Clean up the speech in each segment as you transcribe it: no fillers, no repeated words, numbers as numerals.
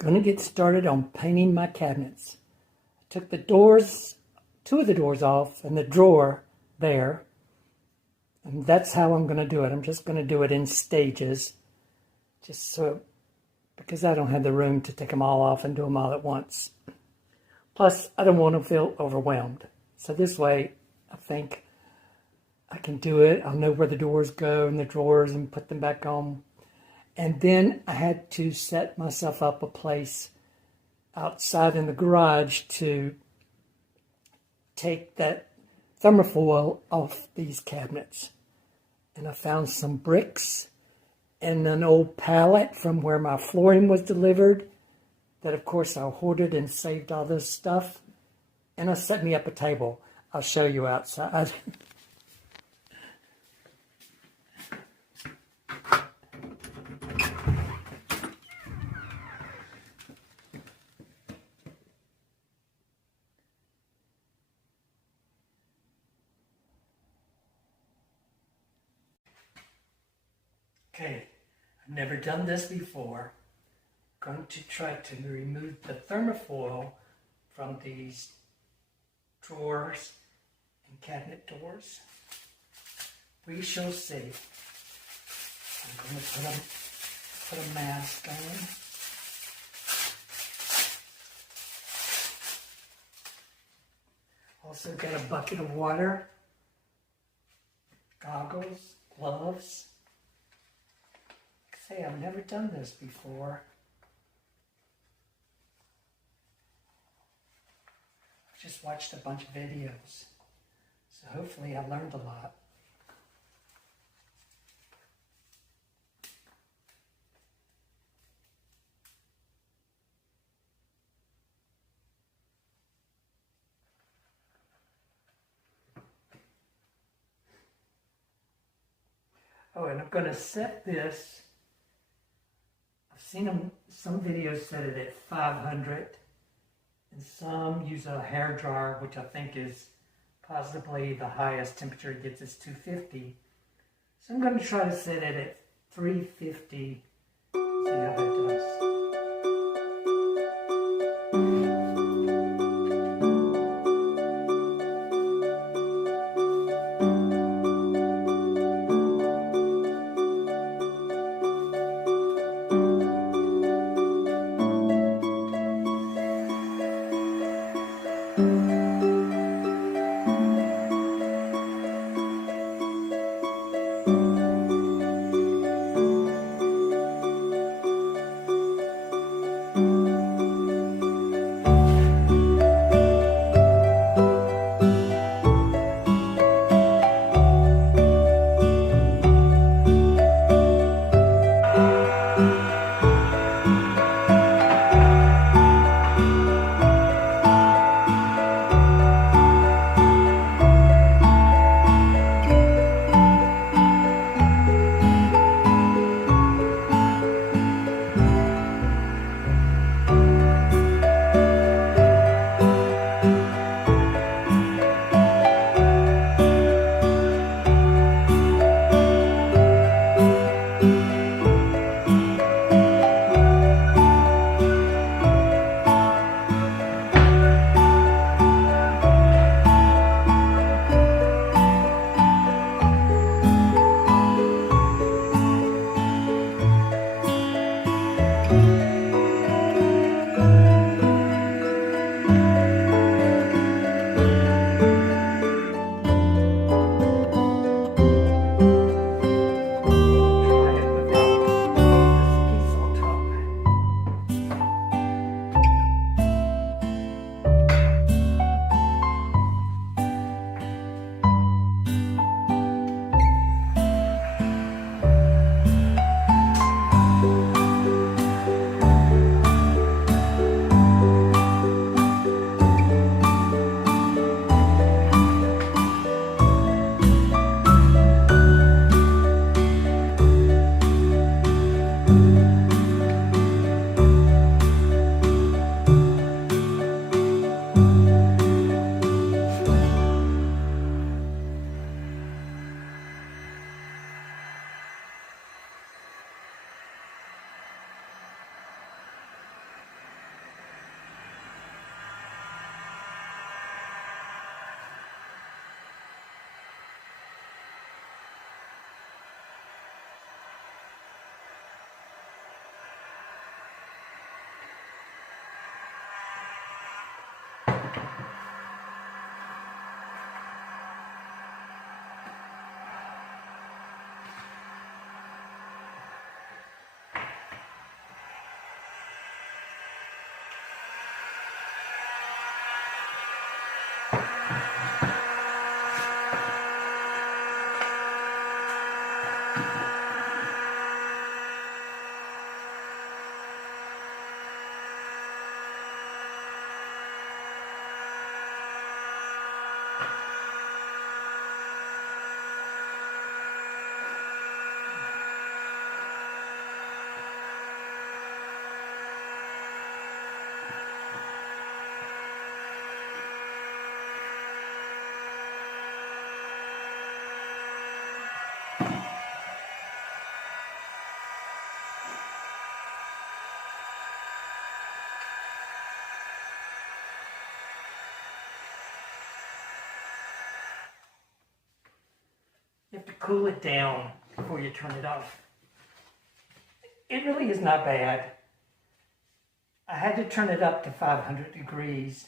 going to get started on painting my cabinets. I took the doors, two of the doors off and the drawer there. And that's how I'm going to do it. I'm just going to do it in stages. Just so, because I don't have the room to take them all off and do them all at once. Plus, I don't want to feel overwhelmed. So this way, I think I can do it. I'll know where the doors go and the drawers and put them back on. And then I had to set myself up a place outside in the garage to take that thermofoil off these cabinets. And I found some bricks and an old pallet from where my flooring was delivered that, of course, I hoarded and saved all this stuff. And I set me up a table. I'll show you outside. Okay, I've never done this before. I'm going to try to remove the thermofoil from these drawers and cabinet doors. We shall see. I'm going to put a mask on. Also got a bucket of water, goggles, gloves. Hey, I've never done this before. I've just watched a bunch of videos. So hopefully I learned a lot. Oh, and I'm going to set this. I've seen some videos set it at 500, and some use a hair dryer, which I think is possibly the highest temperature it gets is 250. So I'm going to try to set it at 350. See how that does. cool it down before you turn it off. It really is not bad. I had to turn it up to 500 degrees.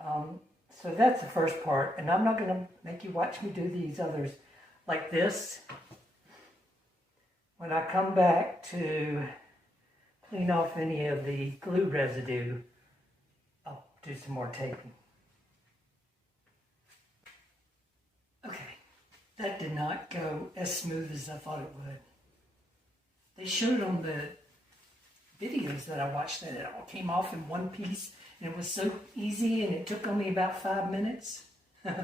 So that's the first part. And I'm not going to make you watch me do these others like this. When I come back to clean off any of the glue residue, I'll do some more taping. Okay, that did not go as smooth as I thought it would. They showed on the videos that I watched that it all came off in one piece, and it was so easy, and it took only about 5 minutes. Maybe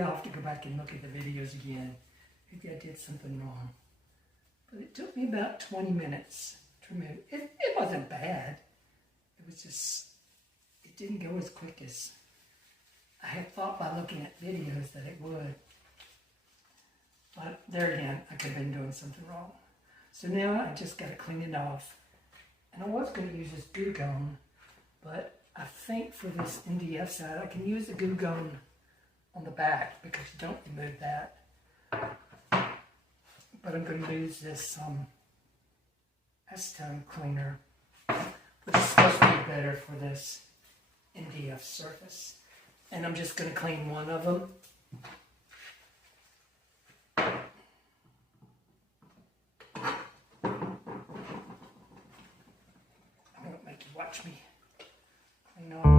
I'll have to go back and look at the videos again. Maybe I did something wrong. But it took me about 20 minutes to remove. It wasn't bad. It was just, it didn't go as quick as I had thought by looking at videos that it would. But there again, I could have been doing something wrong. So now I just got to clean it off. And I was going to use this Goo Gone, but I think for this NDF side, I can use the Goo Gone on the back because you don't remove that. But I'm going to use this acetone cleaner, which is supposed to be better for this NDF surface. And I'm just going to clean one of them. I won't make you watch me clean all of them.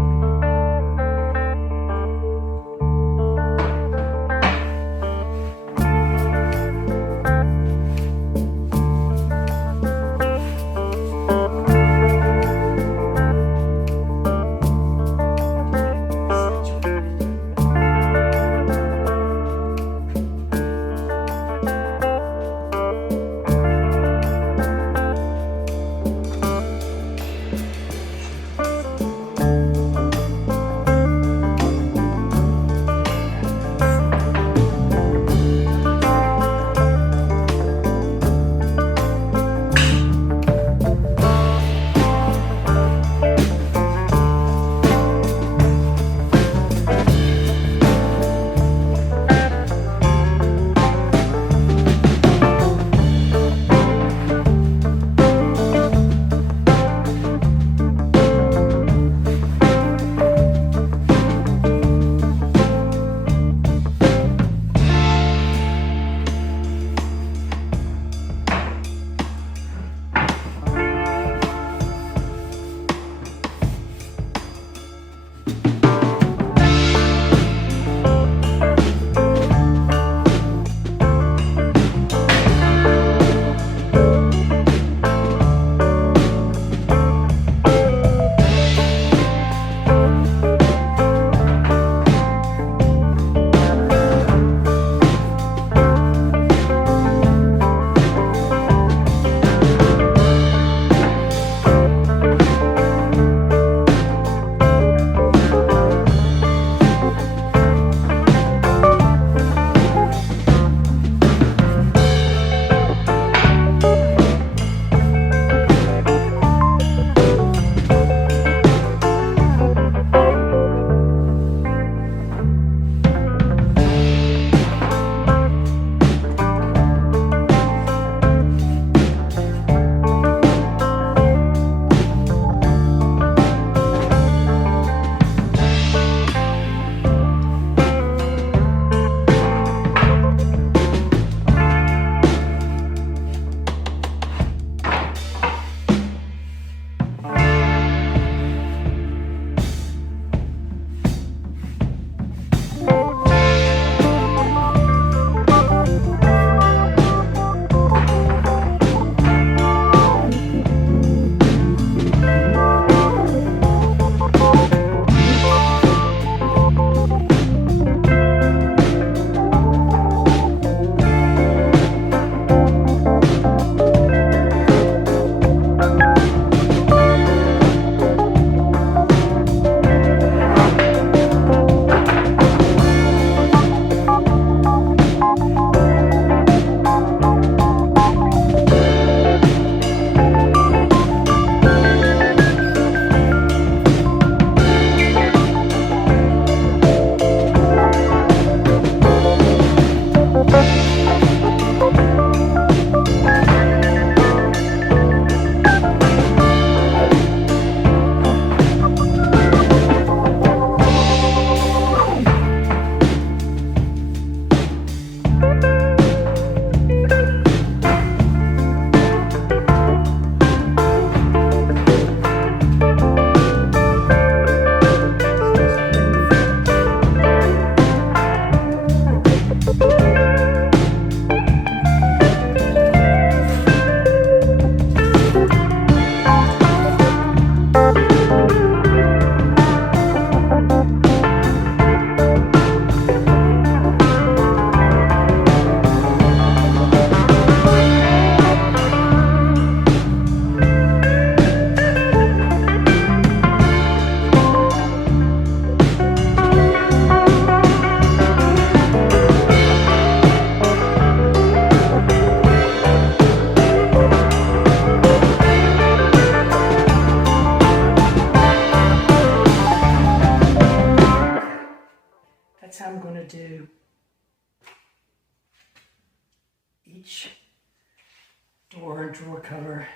drawer cover.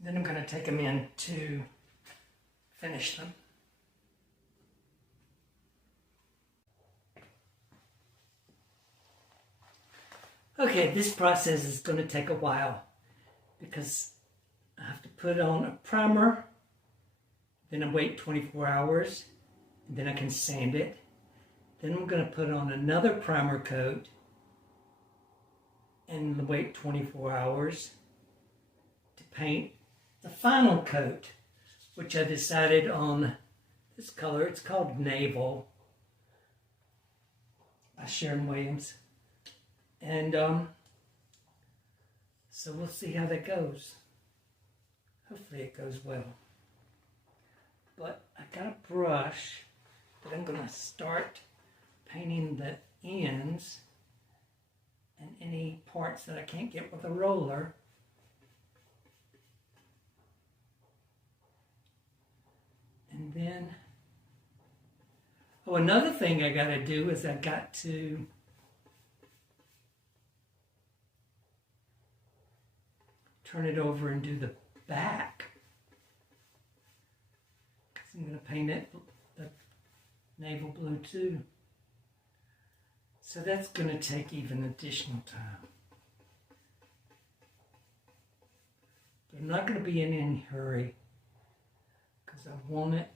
Then I'm going to take them in to finish them. Okay, this process is going to take a while because I have to put on a primer, then I wait 24 hours, and then I can sand it. Then I'm going to put on another primer coat and wait 24 hours to paint the final coat, which I decided on this color. It's called Naval by Sharon Williams. And so we'll see how that goes. Hopefully it goes well. But I got a brush that I'm going to start painting the ends and any parts that I can't get with a roller. And then, oh, another thing I got to do is I got to turn it over and do the back. Because I'm going to paint it the naval blue too. So that's going to take even additional time. But I'm not going to be in any hurry because I want it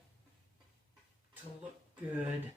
to look good.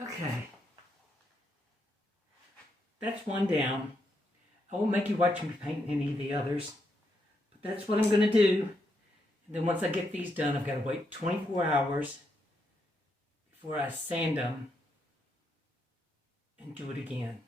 Okay, that's one down. I won't make you watch me paint any of the others, but that's what I'm going to do. And then once I get these done, I've got to wait 24 hours before I sand them and do it again.